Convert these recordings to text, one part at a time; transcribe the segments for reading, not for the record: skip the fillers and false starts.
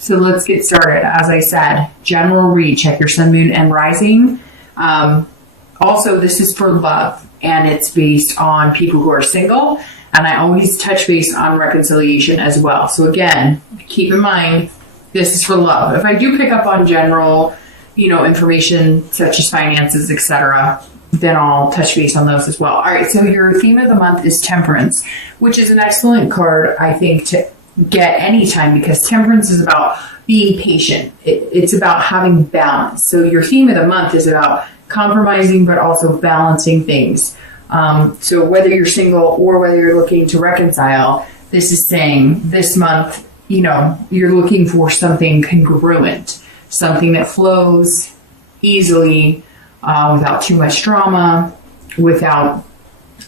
so let's get started. As I said, general read, check your sun, moon, and rising. Also, this is for love, and it's based on people who are single, and I always touch base on reconciliation as well. So again, keep in mind, this is for love. If I do pick up on general, information such as finances, etc., then I'll touch base on those as well. All right, so your theme of the month is Temperance, which is an excellent card, I think, to get anytime, because Temperance is about being patient. It's about having balance. So your theme of the month is about compromising, but also balancing things. So whether you're single or whether you're looking to reconcile, this is saying this month, you're looking for something congruent, something that flows easily, without too much drama, without,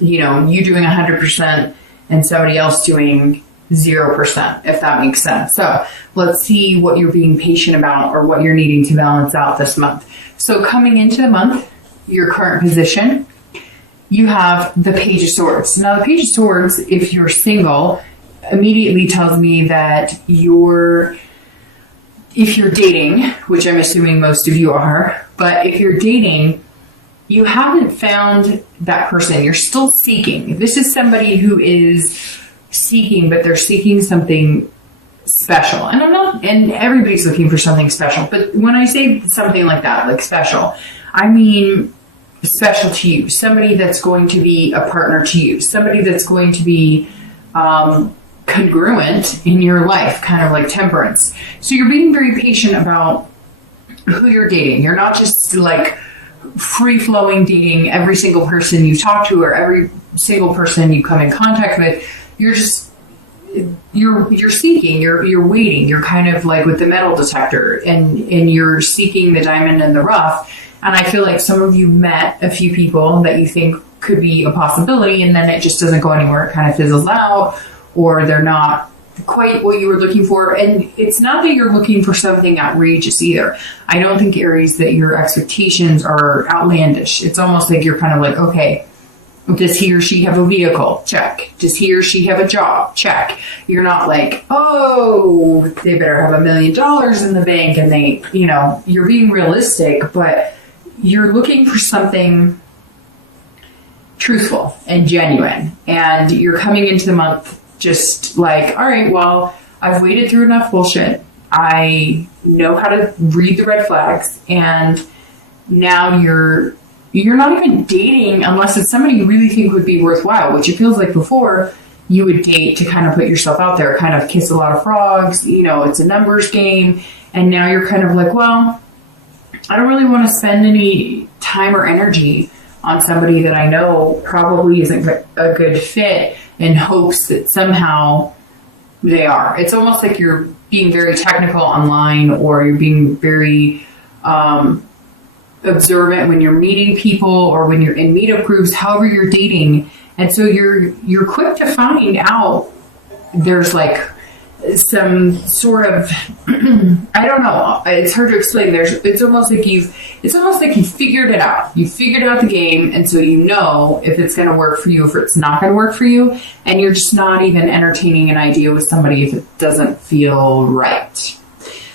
you doing 100% and somebody else doing 0%, if that makes sense. So let's see what you're being patient about or what you're needing to balance out this month. So coming into the month, your current position, you have the Page of Swords. Now the Page of Swords, if you're single, immediately tells me that if you're dating, which I'm assuming most of you are, but if you're dating, you haven't found that person. You're still seeking. This is somebody who is seeking, but they're seeking something special. And everybody's looking for something special. But when I say something like that, like special, I mean special to you. Somebody that's going to be a partner to you. Somebody that's going to be congruent in your life, kind of like Temperance. So you're being very patient about who you're dating. You're not just like free-flowing dating every single person you talk to or every single person you come in contact with. You're just you're seeking, you're waiting. You're kind of like with the metal detector, and you're seeking the diamond in the rough. And I feel like some of you met a few people that you think could be a possibility, and then it just doesn't go anywhere. It kind of fizzles out, or they're not quite what you were looking for. And it's not that you're looking for something outrageous either. I don't think, Aries, that your expectations are outlandish. It's almost like you're kind of like, okay, does he or she have a vehicle? Check. Does he or she have a job? Check. You're not like, oh, they better have $1 million in the bank, and they, you're being realistic, but you're looking for something truthful and genuine. And you're coming into the month just like, all right, well, I've waded through enough bullshit. I know how to read the red flags, and now you're not even dating unless it's somebody you really think would be worthwhile, which it feels like before you would date to kind of put yourself out there, kind of kiss a lot of frogs, it's a numbers game. And now you're kind of like, well, I don't really want to spend any time or energy on somebody that I know probably isn't a good fit, in hopes that somehow they are. It's almost like you're being very technical online, or you're being very observant when you're meeting people or when you're in meetup groups, however you're dating. And so you're quick to find out there's like some sort of I don't know, it's hard to explain. It's almost like you figured it out. You figured out the game, and so if it's going to work for you, if it's not going to work for you, and you're just not even entertaining an idea with somebody if it doesn't feel right.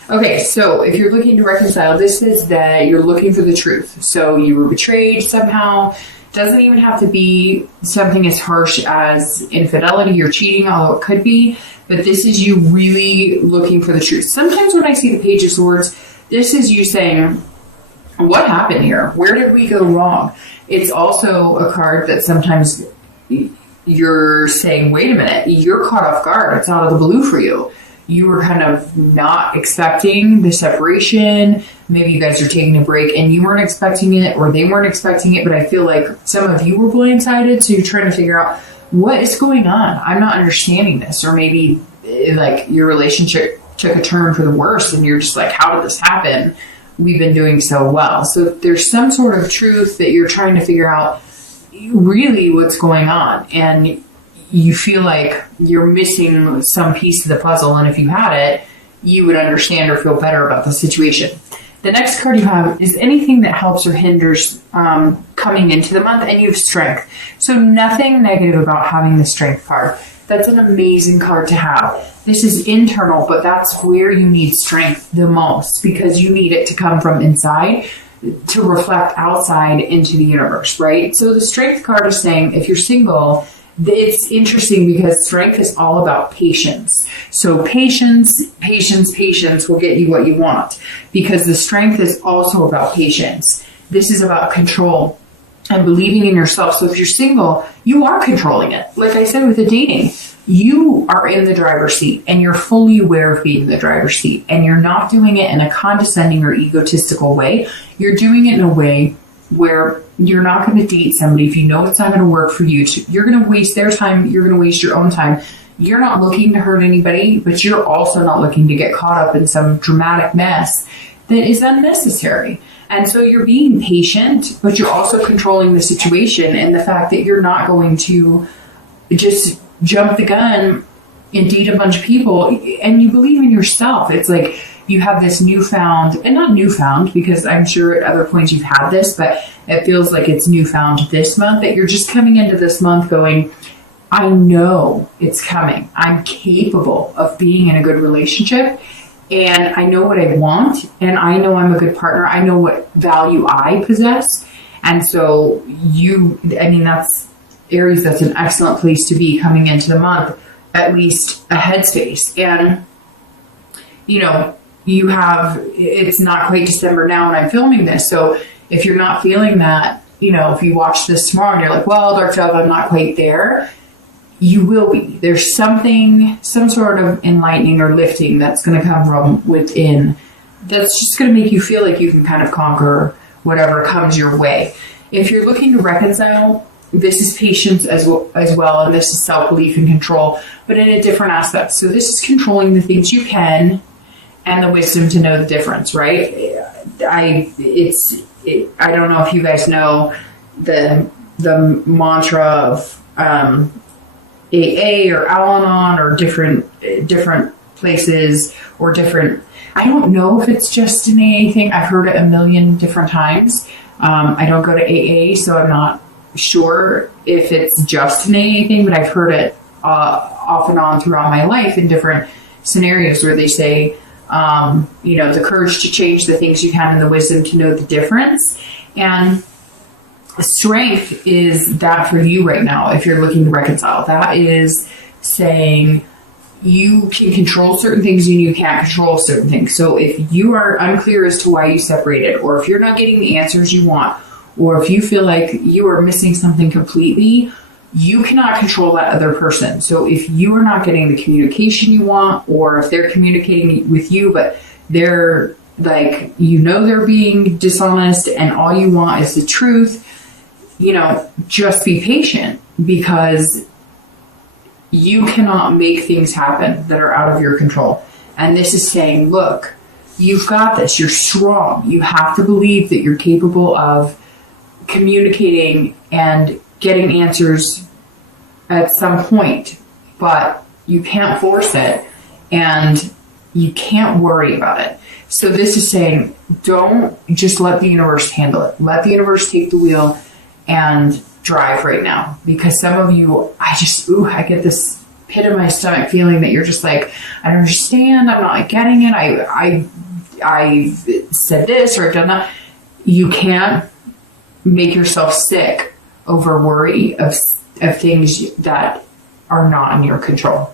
Okay, so if you're looking to reconcile, this is that you're looking for the truth. So you were betrayed somehow. Doesn't even have to be something as harsh as infidelity or cheating, although it could be. But this is you really looking for the truth. Sometimes when I see the Page of Swords, this is you saying, what happened here? Where did we go wrong? It's also a card that sometimes you're saying, wait a minute, you're caught off guard. It's out of the blue for you. You were kind of not expecting the separation. Maybe you guys are taking a break and you weren't expecting it, or they weren't expecting it. But I feel like some of you were blindsided. So you're trying to figure out, what is going on? I'm not understanding this. Or maybe like your relationship took a turn for the worse and you're just like, how did this happen? We've been doing so well. So there's some sort of truth that you're trying to figure out really what's going on. And you feel like you're missing some piece of the puzzle. And if you had it, you would understand or feel better about the situation. The next card you have is anything that helps or hinders coming into the month, and you have strength. So nothing negative about having the strength card. That's an amazing card to have. This is internal, but that's where you need strength the most, because you need it to come from inside to reflect outside into the universe, right? So the strength card is saying if you're single, it's interesting because strength is all about patience. So patience will get you what you want, because the strength is also about patience. This is about control and believing in yourself. So if you're single, you are controlling it. Like I said with the dating, you are in the driver's seat and you're fully aware of being in the driver's seat, and you're not doing it in a condescending or egotistical way. You're doing it in a way where you're not going to date somebody if you know it's not going to work for you. You're going to waste their time. You're going to waste your own time. You're not looking to hurt anybody, but you're also not looking to get caught up in some dramatic mess that is unnecessary. And so you're being patient, but you're also controlling the situation, and the fact that you're not going to just jump the gun and date a bunch of people, and you believe in yourself. It's like you have this newfound, and not newfound, because I'm sure at other points you've had this, but it feels like it's newfound this month, that you're just coming into this month going, I know it's coming. I'm capable of being in a good relationship, and I know what I want, and I know I'm a good partner. I know what value I possess. And so that's Aries, that's an excellent place to be coming into the month, at least a headspace. And, it's not quite December now when I'm filming this. So if you're not feeling that, if you watch this tomorrow and you're like, well, Dark Dove, I'm not quite there, you will be. There's some sort of enlightening or lifting that's going to come from within, that's just going to make you feel like you can kind of conquer whatever comes your way. If you're looking to reconcile, this is patience as well, and this is self-belief and control, but in a different aspect. So this is controlling the things you can and the wisdom to know the difference, right? I don't know if you guys know the mantra of AA or Al-Anon, or different places, or different, I don't know if it's just an AA thing. I've heard it a million different times. I don't go to AA, so I'm not sure if it's just an AA thing, but I've heard it off and on throughout my life in different scenarios where they say, the courage to change the things you can and the wisdom to know the difference. And strength is that for you right now. If you're looking to reconcile, that is saying you can control certain things and you can't control certain things. So if you are unclear as to why you separated, or if you're not getting the answers you want, or if you feel like you are missing something completely, you cannot control that other person. So if you are not getting the communication you want, or if they're communicating with you, but they're like, they're being dishonest and all you want is the truth, just be patient, because you cannot make things happen that are out of your control. And this is saying, look, you've got this. You're strong. You have to believe that you're capable of communicating and getting answers at some point, but you can't force it and you can't worry about it. So this is saying, don't just let the universe handle it. Let the universe take the wheel and drive right now. Because some of you, I get this pit in my stomach feeling that you're just like, I don't understand. I'm not getting it. I said this or I've done that. You can't make yourself sick over worry of things that are not in your control.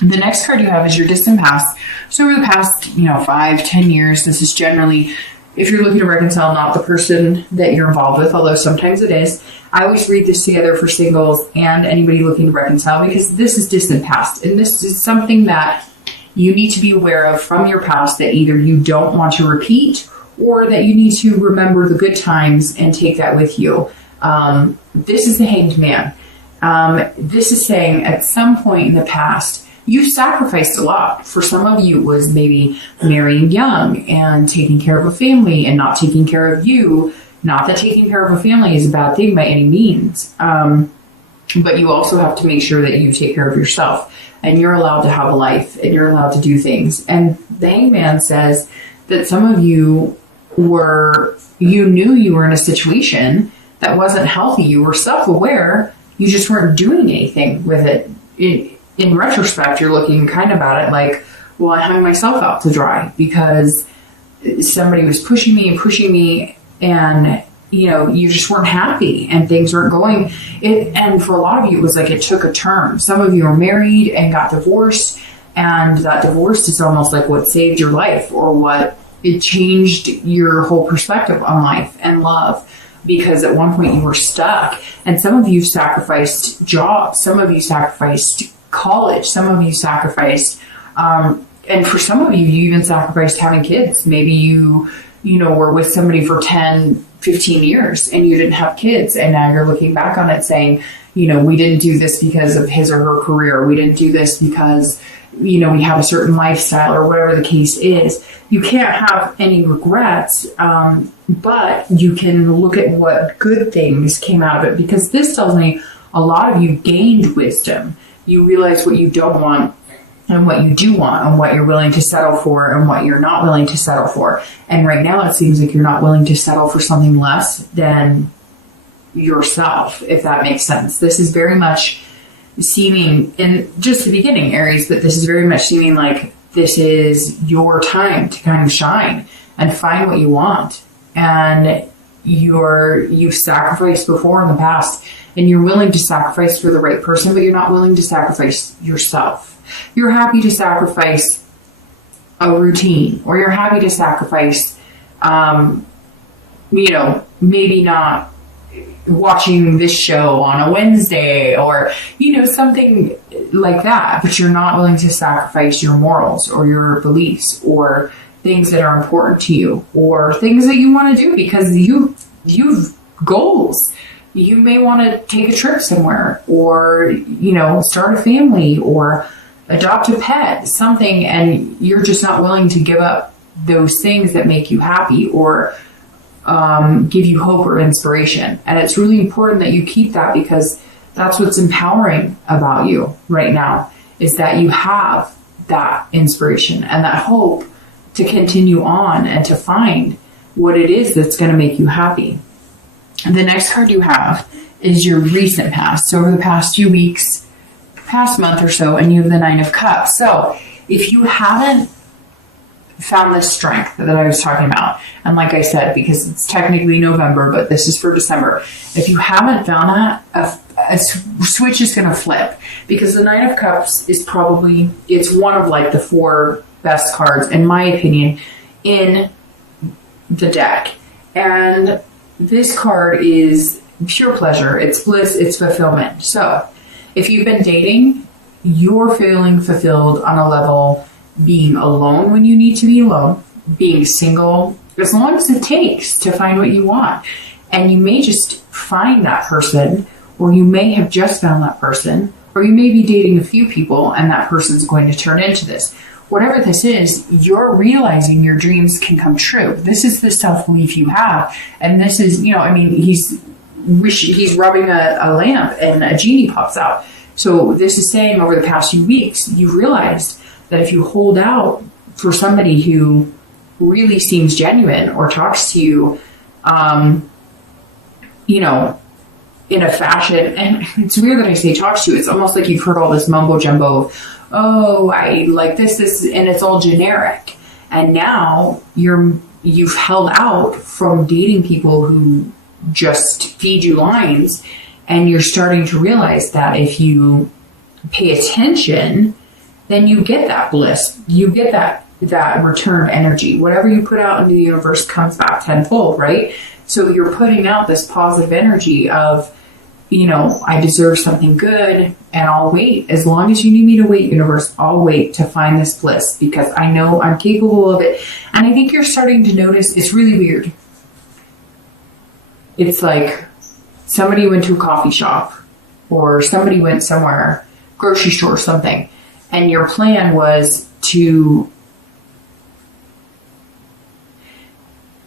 The next card you have is your distant past. So over the past, 5-10 years, this is generally, if you're looking to reconcile, not the person that you're involved with, although sometimes it is. I always read this together for singles and anybody looking to reconcile, because this is distant past. And this is something that you need to be aware of from your past that either you don't want to repeat, or that you need to remember the good times and take that with you. This is the Hanged Man. This is saying at some point in the past, you've sacrificed a lot. For some of you, it was maybe marrying young and taking care of a family and not taking care of you. Not that taking care of a family is a bad thing by any means. But you also have to make sure that you take care of yourself, and you're allowed to have a life and you're allowed to do things. And the Hanged Man says that some of you knew you were in a situation that wasn't healthy. You were self-aware. You just weren't doing anything with it. in retrospect, you're looking kind of at it like, well, I hung myself out to dry because somebody was pushing me, and you just weren't happy and things weren't going. And for a lot of you, it was like it took a turn. Some of you are married and got divorced, and that divorce is almost like what saved your life, or what it changed your whole perspective on life and love. Because at one point you were stuck, and some of you sacrificed jobs, some of you sacrificed college, some of you sacrificed, and for some of you, you even sacrificed having kids. Maybe you were with somebody for 10, 15 years and you didn't have kids, and now you're looking back on it saying, we didn't do this because of his or her career. We didn't do this because, we have a certain lifestyle, or whatever the case is. You can't have any regrets, but you can look at what good things came out of it, because this tells me a lot of you gained wisdom. You realize what you don't want and what you do want, and what you're willing to settle for and what you're not willing to settle for. And right now it seems like you're not willing to settle for something less than yourself, if that makes sense. This is very much seeming, in just the beginning, Aries, but this is very much seeming like this is your time to kind of shine and find what you want. And you've sacrificed before in the past, and you're willing to sacrifice for the right person, but you're not willing to sacrifice yourself. You're happy to sacrifice a routine, or you're happy to sacrifice, maybe not watching this show on a Wednesday, or, something like that, but you're not willing to sacrifice your morals or your beliefs or things that are important to you, or things that you want to do because you've goals. You may want to take a trip somewhere, or, start a family, or adopt a pet, something, and you're just not willing to give up those things that make you happy, or give you hope or inspiration. And it's really important that you keep that, because that's what's empowering about you right now, is that you have that inspiration and that hope to continue on and to find what it is that's going to make you happy. And the next card you have is your recent past. So over the past few weeks, past month or so, and you have the Nine of Cups. So if you haven't found the strength that I was talking about, and like I said, because it's technically November, but this is for December, if you haven't found that, a switch is going to flip, because the Nine of Cups is it's one of like the 4 best cards, in my opinion, in the deck. And this card is pure pleasure, it's bliss, it's fulfillment. So if you've been dating, you're feeling fulfilled on a level, being alone when you need to be alone, being single, as long as it takes to find what you want. And you may just find that person, or you may have just found that person, or you may be dating a few people and that person's going to turn into this. Whatever this is, you're realizing your dreams can come true. This is the self-belief you have. And this is, he's rubbing a lamp and a genie pops out. So this is saying over the past few weeks, you've realized that if you hold out for somebody who really seems genuine, or talks to you, in a fashion, and it's weird that I say talks to you, it's almost like you've heard all this mumbo jumbo of, oh, I like this, and it's all generic. And now you've held out from dating people who just feed you lines, and you're starting to realize that if you pay attention, then you get that bliss. You get that return energy. Whatever you put out into the universe comes back tenfold, right? So you're putting out this positive energy of, I deserve something good, and I'll wait. As long as you need me to wait, universe, I'll wait to find this bliss, because I know I'm capable of it. And I think you're starting to notice, it's really weird. It's like somebody went to a coffee shop, or somebody went somewhere, grocery store or something, and your plan was to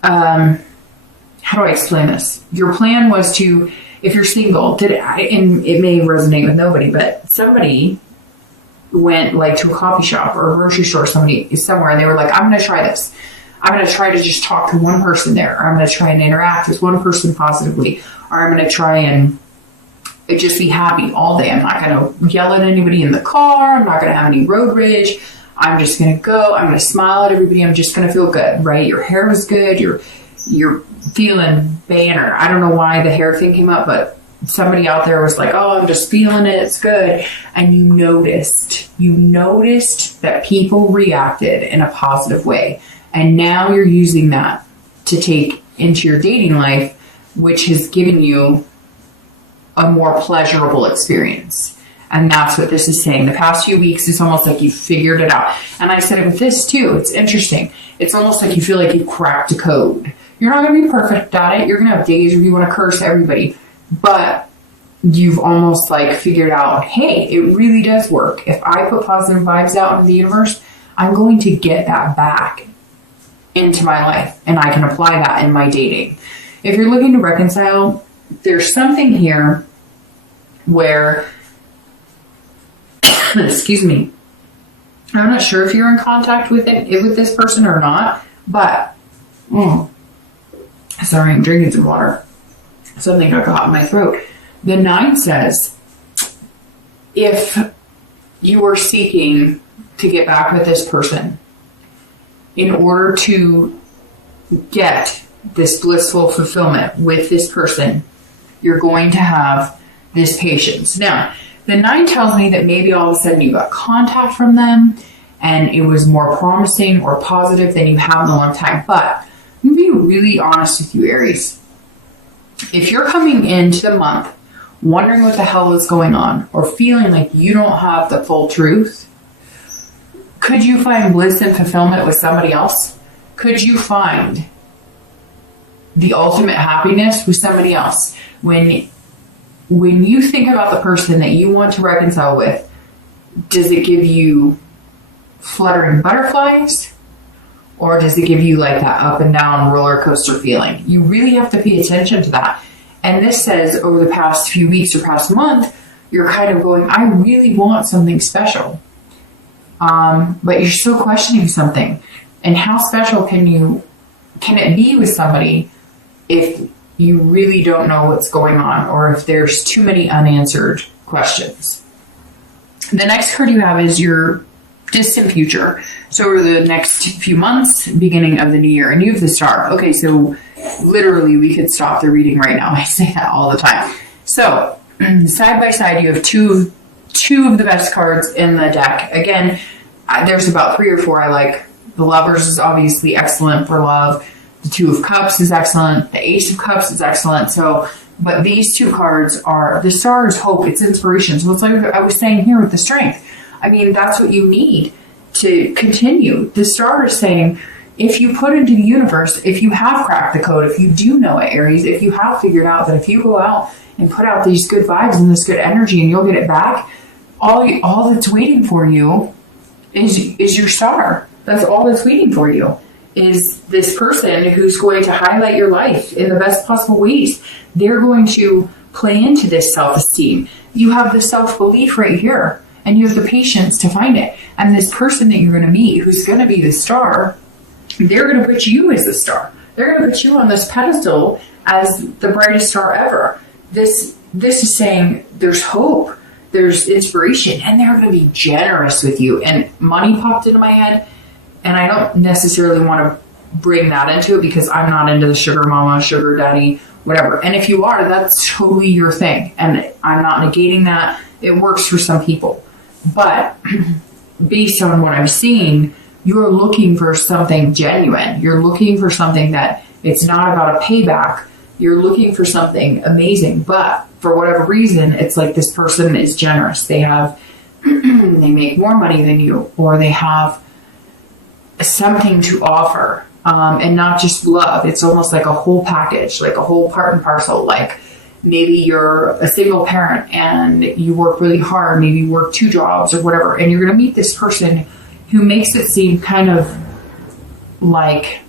how do I explain this? Your plan was to, if you're single, and it may resonate with nobody, but somebody went like to a coffee shop or a grocery store, somewhere, and they were like, I'm going to try this. I'm going to try to just talk to one person there, or I'm going to try and interact with one person positively, or I'm going to try and I'd just be happy all day. I'm not going to yell at anybody in the car. I'm not going to have any road rage. I'm just going to go. I'm going to smile at everybody. I'm just going to feel good, right? Your hair was good. You're feeling banner. I don't know why the hair thing came up, but somebody out there was like, oh, I'm just feeling it. It's good. And you noticed that people reacted in a positive way. And now you're using that to take into your dating life, which has given you a more pleasurable experience. And that's what this is saying. The past few weeks, it's almost like you figured it out. And I said it with this too. It's interesting. It's almost like you feel like you cracked a code. You're not going to be perfect at it. You're going to have days where you want to curse everybody. But you've almost like figured out, hey, it really does work. If I put positive vibes out into the universe, I'm going to get that back into my life. And I can apply that in my dating. If you're looking to reconcile, there's something here where, excuse me, I'm not sure if you're in contact with this person or not, but, sorry, I'm drinking some water. Something got caught in my throat. The 9 says, if you are seeking to get back with this person in order to get this blissful fulfillment with this person, you're going to have this patience. Now, the 9 tells me that maybe all of a sudden you got contact from them and it was more promising or positive than you have in a long time. But I'm going to be really honest with you, Aries. If you're coming into the month wondering what the hell is going on or feeling like you don't have the full truth, could you find bliss and fulfillment with somebody else? Could you find the ultimate happiness with somebody else? When you think about the person that you want to reconcile with, does it give you fluttering butterflies? Or does it give you like that up and down roller coaster feeling? You really have to pay attention to that. And this says over the past few weeks or past month, you're kind of going, I really want something special. But you're still questioning something. And how special can it be with somebody if you really don't know what's going on, or if there's too many unanswered questions? The next card you have is your distant future. So over the next few months, beginning of the new year, and you have the Star. Okay, so literally we could stop the reading right now. I say that all the time. So side by side, you have two of the best cards in the deck. Again, there's about 3 or 4 I like. The Lovers is obviously excellent for love. The 2 of Cups is excellent. The Ace of Cups is excellent. So, but these 2 cards are, the Star is hope, it's inspiration. So it's like I was saying here with the Strength. I mean, that's what you need to continue. The Star is saying, if you put into the universe, if you have cracked the code, if you do know it, Aries, if you have figured out that if you go out and put out these good vibes and this good energy and you'll get it back, all that's waiting for you is your Star. That's all that's waiting for you, is this person who's going to highlight your life in the best possible ways. They're going to play into this self-esteem. You have the self-belief right here, and you have the patience to find it. And this person that you're going to meet, who's going to be the Star, they're going to put you as the Star. They're going to put you on this pedestal as the brightest star ever. This is saying there's hope, there's inspiration, and they're going to be generous with you. And money popped into my head. And I don't necessarily want to bring that into it because I'm not into the sugar mama, sugar daddy, whatever. And if you are, that's totally your thing. And I'm not negating that. It works for some people. But based on what I'm seeing, you're looking for something genuine. You're looking for something that it's not about a payback. You're looking for something amazing. But for whatever reason, it's like this person is generous. They have, they make more money than you, or they have something to offer, and not just love. It's almost like a whole package, like a whole part and parcel. Like maybe you're a single parent and you work really hard, maybe you work 2 jobs or whatever, and you're going to meet this person who makes it seem kind of like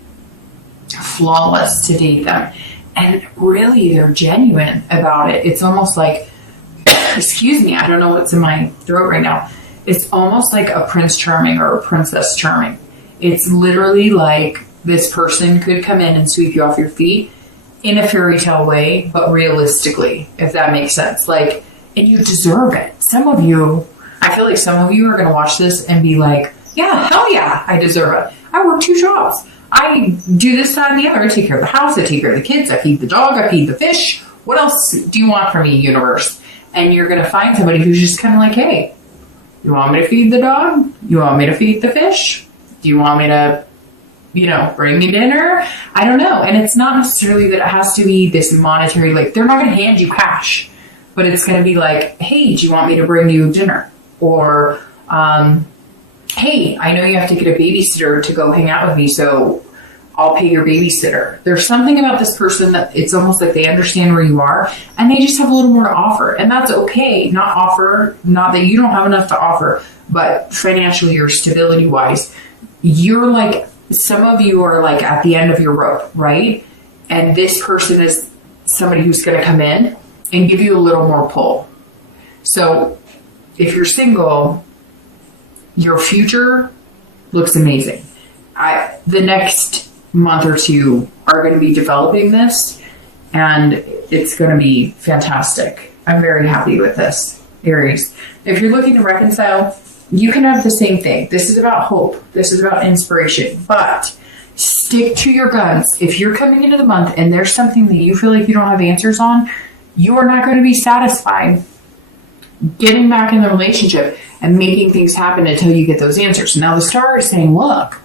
flawless to date them, and really they're genuine about it. It's almost like excuse me, I don't know what's in my throat right now. It's almost like a Prince Charming or a Princess Charming. It's literally like this person could come in and sweep you off your feet in a fairy tale way, but realistically, if that makes sense. Like, and you deserve it. Some of you, I feel like some of you are going to watch this and be like, yeah, hell yeah, I deserve it. I work 2 jobs. I do this, that, and the other. I take care of the house. I take care of the kids. I feed the dog. I feed the fish. What else do you want from me, universe? And you're going to find somebody who's just kind of like, hey, you want me to feed the dog? You want me to feed the fish? Do you want me to, bring me dinner? I don't know. And it's not necessarily that it has to be this monetary, like, they're not going to hand you cash, but it's going to be like, hey, do you want me to bring you dinner? Or, hey, I know you have to get a babysitter to go hang out with me, so I'll pay your babysitter. There's something about this person that it's almost like they understand where you are, and they just have a little more to offer. And that's okay. Not that you don't have enough to offer, but financially or stability wise, you're like, some of you are like at the end of your rope, right? And this person is somebody who's going to come in and give you a little more pull. So if you're single, your future looks amazing. The next month or 2 are going to be developing this, and it's going to be fantastic. I'm very happy with this, Aries. If you're looking to reconcile, you can have the same thing. This is about hope. This is about inspiration. But stick to your guns. If you're coming into the month and there's something that you feel like you don't have answers on, you are not going to be satisfied getting back in the relationship and making things happen until you get those answers. Now the star is saying, look,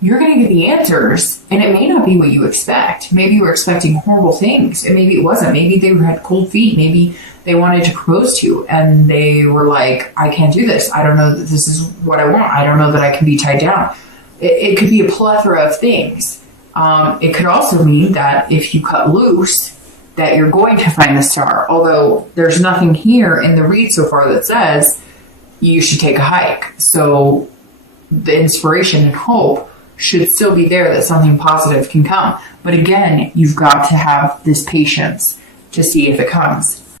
you're going to get the answers, and it may not be what you expect. Maybe you were expecting horrible things, and maybe it wasn't. Maybe they had cold feet. Maybe they wanted to propose to you, and they were like, I can't do this. I don't know that this is what I want. I don't know that I can be tied down. It could be a plethora of things. It could also mean that if you cut loose, that you're going to find the star. Although there's nothing here in the read so far that says you should take a hike. So the inspiration and hope should still be there that something positive can come. But again, you've got to have this patience to see if it comes.